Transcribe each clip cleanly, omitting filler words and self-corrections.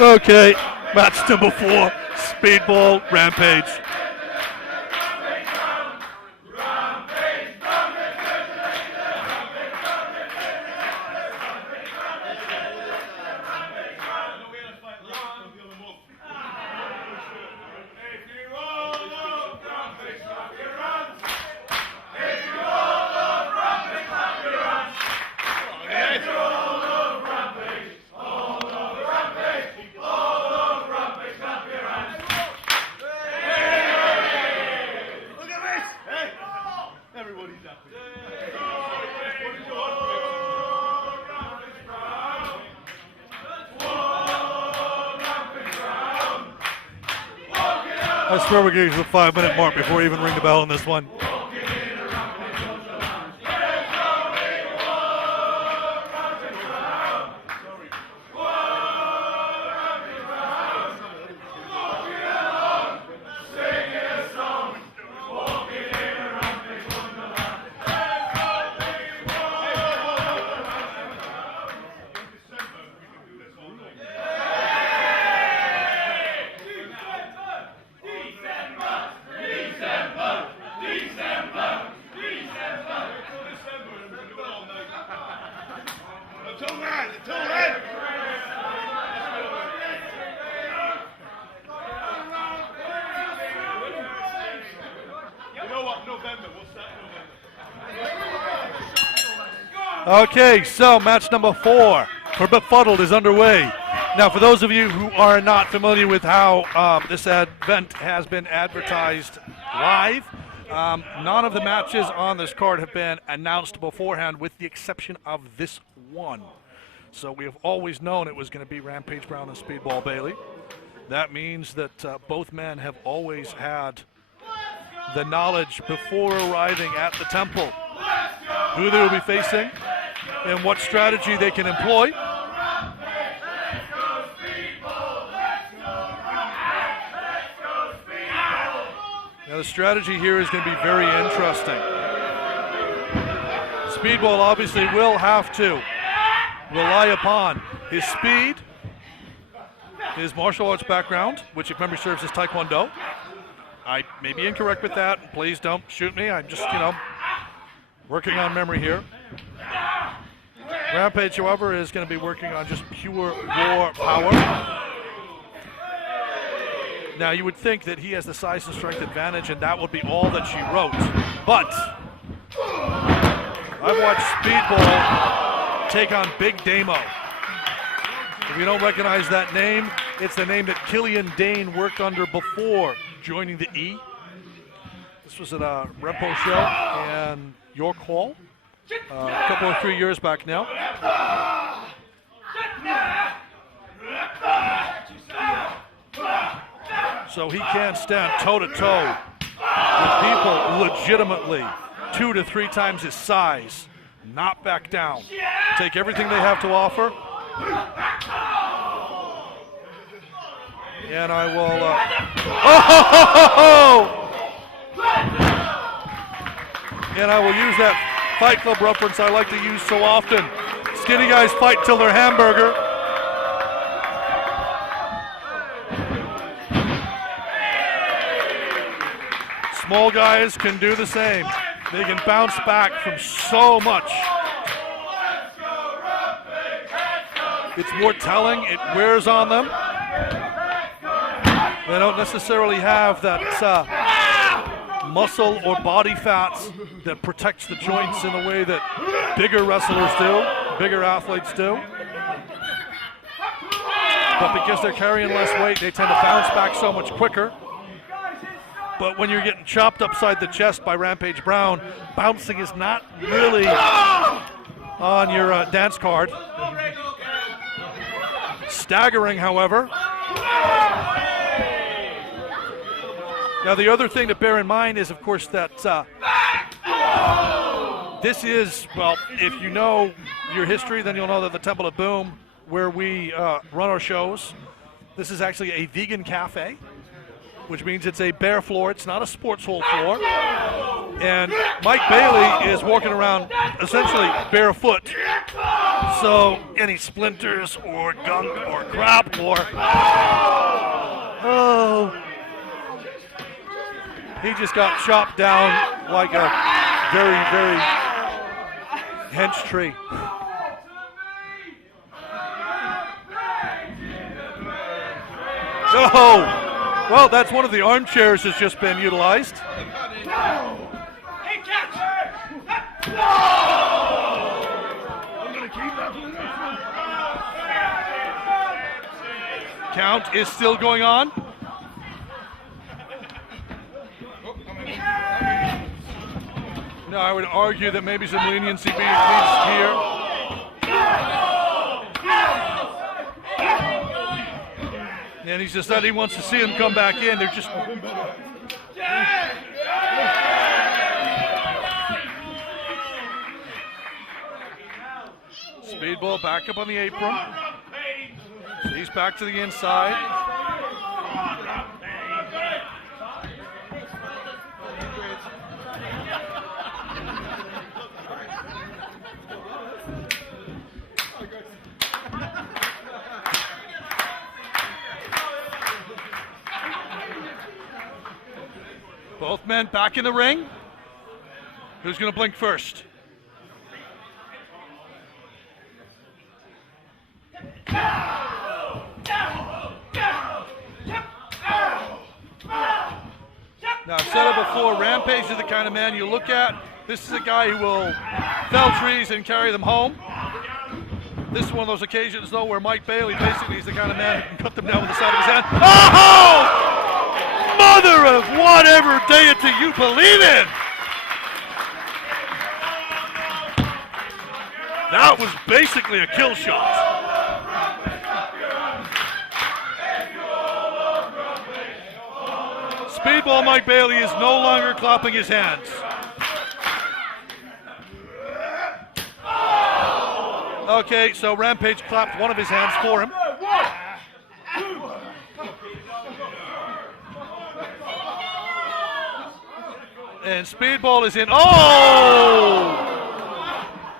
Okay, match number 4, Speedball, Rampage. I swear we're getting to the 5-minute mark before we even ring the bell on this one. Okay, so match number 4 for Befuddled is underway. Now, for those of you who are not familiar with how this event has been advertised live, none of the matches on this card have been announced beforehand with the exception of this one. So we have always known it was going to be Rampage Brown and Speedball Bailey. That means that both men have always had the knowledge before arriving at the temple who they will be facing and what strategy they can employ. Now the strategy here is going to be very interesting. Speedball obviously will have to rely upon his speed, his martial arts background, which if memory serves is Taekwondo. I may be incorrect with that. Please don't shoot me. I'm just, working on memory here. Rampage, however, is going to be working on just pure raw power. Now, you would think that he has the size and strength advantage, and that would be all that she wrote. But I've watched Speedball take on Big Damo. If you don't recognize that name, it's the name that Killian Dane worked under before joining the E. This was at a Rampage show in York Hall a couple or 3 years back now. So he can stand toe-to-toe with people legitimately 2 to 3 times his size, not back down, take everything they have to offer. And I will, and I will use that Fight Club reference I like to use so often. Skinny guys fight till they're hamburger. Small guys can do the same. They can bounce back from so much. It's more telling, it wears on them. They don't necessarily have that muscle or body fats that protects the joints in the way that bigger wrestlers do, bigger athletes do. But because they're carrying less weight, they tend to bounce back so much quicker. But when you're getting chopped upside the chest by Rampage Brown, bouncing is not really on your dance card. Staggering, however. Now, the other thing to bear in mind is, of course, that this is, well, if you know your history, then you'll know that the Temple of Boom, where we run our shows, this is actually a vegan cafe, which means it's a bare floor. It's not a sports hall floor. And Mike Bailey is walking around essentially barefoot So any splinters or gunk or crap or he just got chopped down like a very, very hench tree. Oh, well, that's one of the armchairs has just been utilized. Count is still going on. Now, I would argue that maybe some leniency being used here. And he's decided he wants to see him come back in. They're just. Speedball back up on the apron. So he's back to the inside. Both men back in the ring. Who's going to blink first? Now, I've said it before, Rampage is the kind of man you look at. This is a guy who will fell trees and carry them home. This is one of those occasions, though, where Mike Bailey basically is the kind of man who can cut them down with the side of his hand. Oh! Mother of whatever deity you believe in! That was basically a kill shot. Speedball Mike Bailey is no longer clapping his hands. Okay, so Rampage clapped one of his hands for him. And Speedball is in. Oh!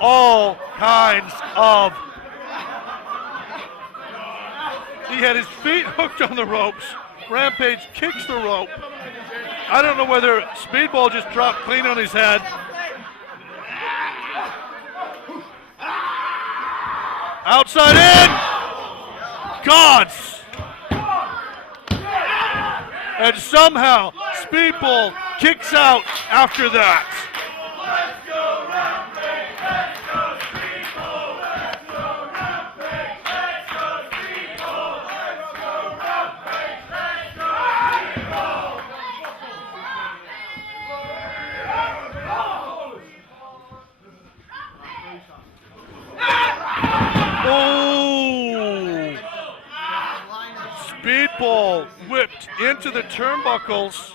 All kinds of. He had his feet hooked on the ropes. Rampage kicks the rope. I don't know whether Speedball just dropped clean on his head. Outside in. Gods. And somehow Speedball kicks out after that. Let's go, Rampage. Let's go, Speedball. Let's go, Rampage. Let's go, Speedball. Let's go, Rampage. Let's go, Speedball. Speedball whipped into the turnbuckles.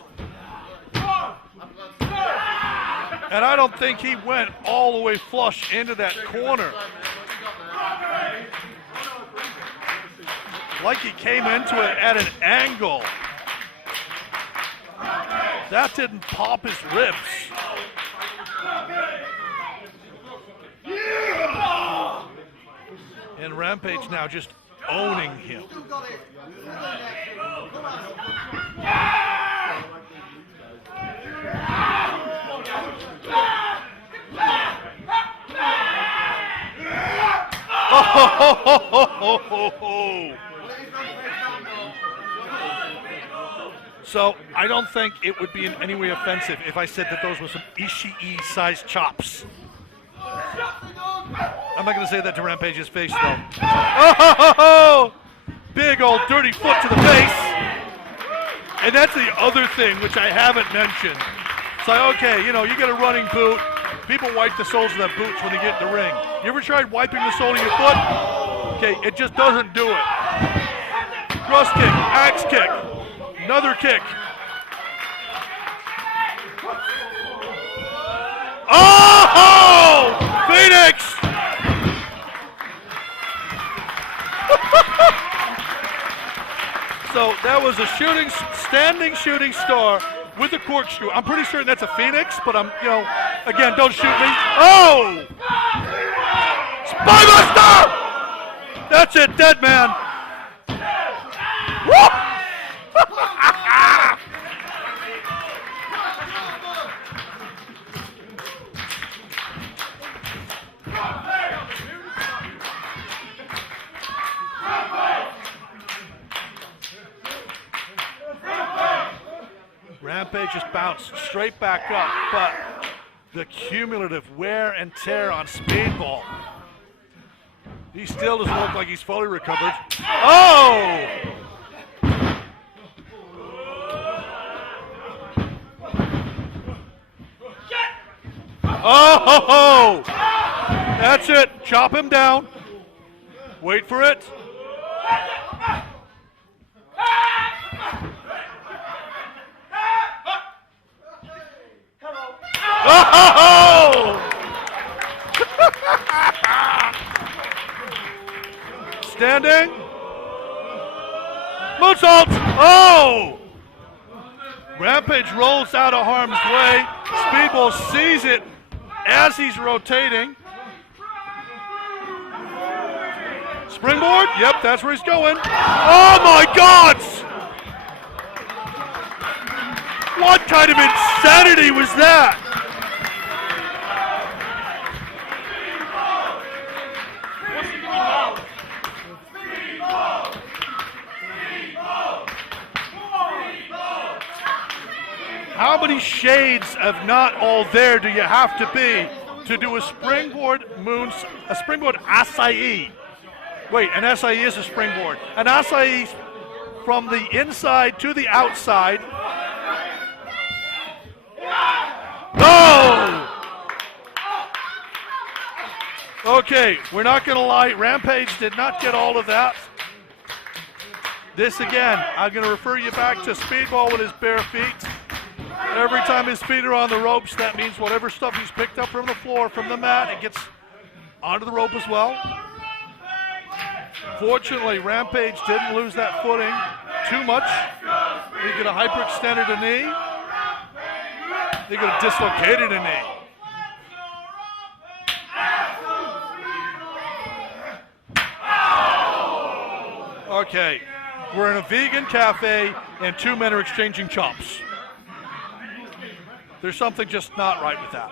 And I don't think he went all the way flush into that corner. Like he came into it at an angle. That didn't pop his ribs. And Rampage now just owning him. So I don't think it would be in any way offensive if I said that those were some Ishii-sized chops. I'm not going to say that to Rampage's face, though. Oh! Big old dirty foot to the face. And that's the other thing, which I haven't mentioned. It's like, okay, you know, you get a running boot. People wipe the soles of their boots when they get in the ring. You ever tried wiping the sole of your foot? Okay, it just doesn't do it. Cross kick, axe kick, another kick. Oh! Phoenix! So that was a standing shooting star with a corkscrew. I'm pretty sure that's a Phoenix, but I'm, again, don't shoot me. Oh! Spider! That's it, dead man. Woo! Rampage just bounced straight back up, but the cumulative wear and tear on Speedball. He still doesn't look like he's fully recovered. Oh! Oh! That's it. Chop him down. Wait for it. Oh! Standing. Moonsault. Oh! Rampage rolls out of harm's way. Speedball sees it as he's rotating. Springboard. Yep, that's where he's going. Oh my God! What kind of insanity was that? How many shades of not all there do you have to be to do a springboard a springboard acai? Wait, an acai is a springboard. An acai from the inside to the outside. Oh! Okay, we're not going to lie. Rampage did not get all of that. This again, I'm going to refer you back to Speedball with his bare feet. Every time his feet are on the ropes, that means whatever stuff he's picked up from the floor, from the mat, it gets onto the rope as well. Fortunately, Rampage didn't lose that footing too much. He could have hyperextended a knee. He could have dislocated a knee. Okay, we're in a vegan cafe and two men are exchanging chops. There's something just not right with that.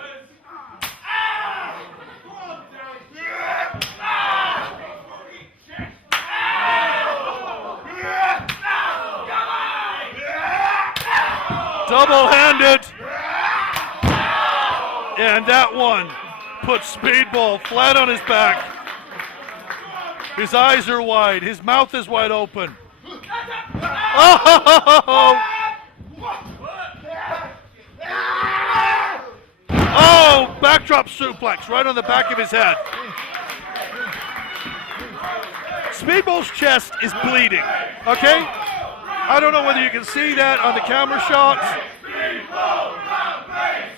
Double-handed. And that one puts Speedball flat on his back. His eyes are wide. His mouth is wide open. Oh! Oh, backdrop suplex right on the back of his head. Speedball's chest is bleeding, okay? I don't know whether you can see that on the camera shots.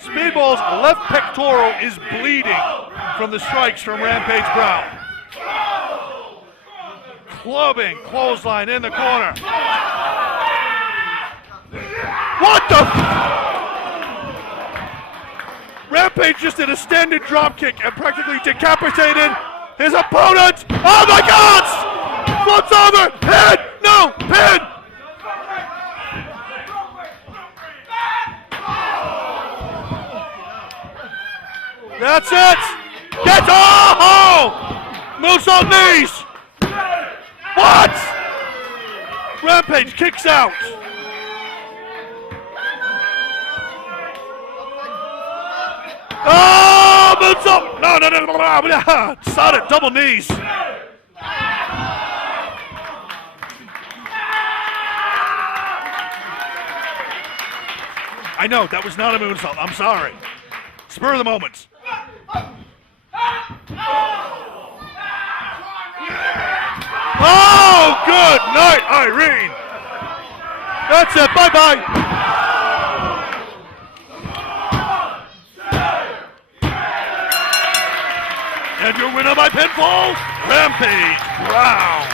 Speedball's left pectoral is bleeding from the strikes from Rampage Brown. Clubbing, clothesline in the corner. What the? Rampage just did a standing dropkick and practically decapitated his opponent. Oh my God! Flips over, pin! No, pin! That's it! Get moonsault knees! What? Rampage kicks out. Oh, moonsault! No. Saw it, double knees. I know, that was not a moonsault. I'm sorry. Spur of the moment. Oh, good night, Irene. That's it. Bye-bye. And your winner by pinfall, Rampage Brown.